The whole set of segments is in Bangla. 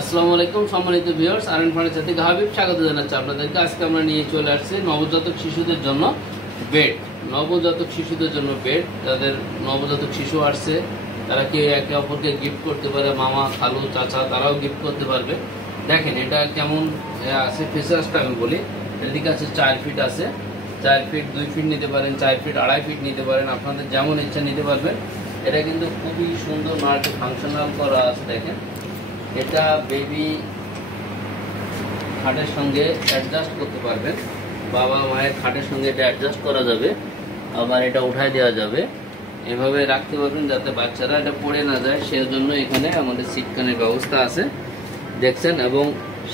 আসসালামু আলাইকুম সম্মানিত ভিউয়ার্স, আরএন ফার্নিচার থেকে হাবিব স্বাগত জানাচ্ছি আপনাদেরকে। আজকে আমরা নিয়ে চলে আসছি নবজাতক শিশুদের জন্য বেড। নবজাতক শিশুদের জন্য বেড, যাদের নবজাতক শিশু আসছে তারা কেউ একে অপরকে গিফট করতে পারে, মামা খালু চাচা তারাও গিফট করতে পারবে। দেখেন এটা কেমন আছে, ফেসাসটা আমি বলি। এদিকে আছে 4 ফিট আছে, 4 ফিট 2 ফিট নিতে পারেন, 4 ফিট 2.5 ফিট নিতে পারেন, আপনাদের যেমন ইচ্ছা নিতে পারবেন। এটা কিন্তু খুবই সুন্দর মাল্টি ফাংশনাল করা আছে। দেখেন এটা বেবি খাটের সঙ্গে অ্যাডজাস্ট করতে পারবেন, বাবা মায়ের খাটের সঙ্গে এটা অ্যাডজাস্ট করা যাবে, আবার এটা উঠায় দেওয়া যাবে, এভাবে রাখতে পারবেন যাতে বাচ্চারা এটা পড়ে না যায়। সেজন্য এখানে আমাদের সিটকানের ব্যবস্থা আছে দেখছেন, এবং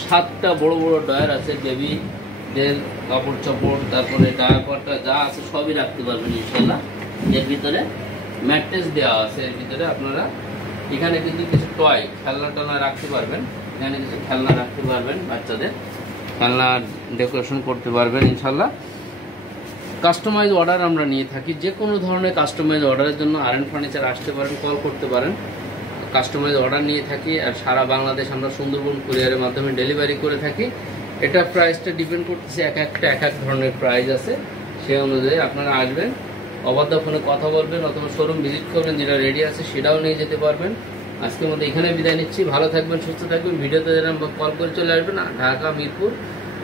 7টা বড় বড় ডয়ার আছে। বেবিদের কাপড় চাপড়, তারপরে ডায়াপারটা যা আছে সবই রাখতে পারবেন ইনশাল্লাহ। এর ভিতরে ম্যাট্রেস দেওয়া আছে, এর ভিতরে আপনারা এখানে কিন্তু কিছু টয় খেলনা টেলনা রাখতে পারবেন, এখানে কিছু খেলনা রাখতে পারবেন, বাচ্চাদের খেলনা ডেকোরেশন করতে পারবেন ইনশাল্লাহ। কাস্টমাইজ অর্ডার আমরা নিয়ে থাকি, যে কোনো ধরনের কাস্টমাইজ অর্ডারের জন্য আরএন ফার্নিচার আসতে পারেন, কল করতে পারেন। কাস্টমাইজ অর্ডার নিয়ে থাকি, আর সারা বাংলাদেশ আমরা সুন্দরবন কুরিয়ারের মাধ্যমে ডেলিভারি করে থাকি। এটা প্রাইসটা ডিপেন্ড করতেছে, এক এক ধরনের প্রাইস আছে, সেই অনুযায়ী আপনারা আসবেন, অবাধ ফোনে কথা বলবেন অথবা শোরুম ভিজিট করবেন, যেটা রেডি আছে সেটাও নিয়ে যেতে পারবেন। আজকের মধ্যে এখানে বিদায় নিচ্ছি। ভালো থাকবেন, সুস্থ থাকবেন। ভিডিওতে যেন কল করে চলে আসবেন ঢাকা মিরপুর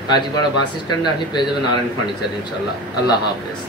কাজীপাড়া বাস স্ট্যান্ডে আসলে পেয়ে যাবেন আরএন ফার্নিচার ইনশাল্লাহ। আল্লাহ হাফেজ।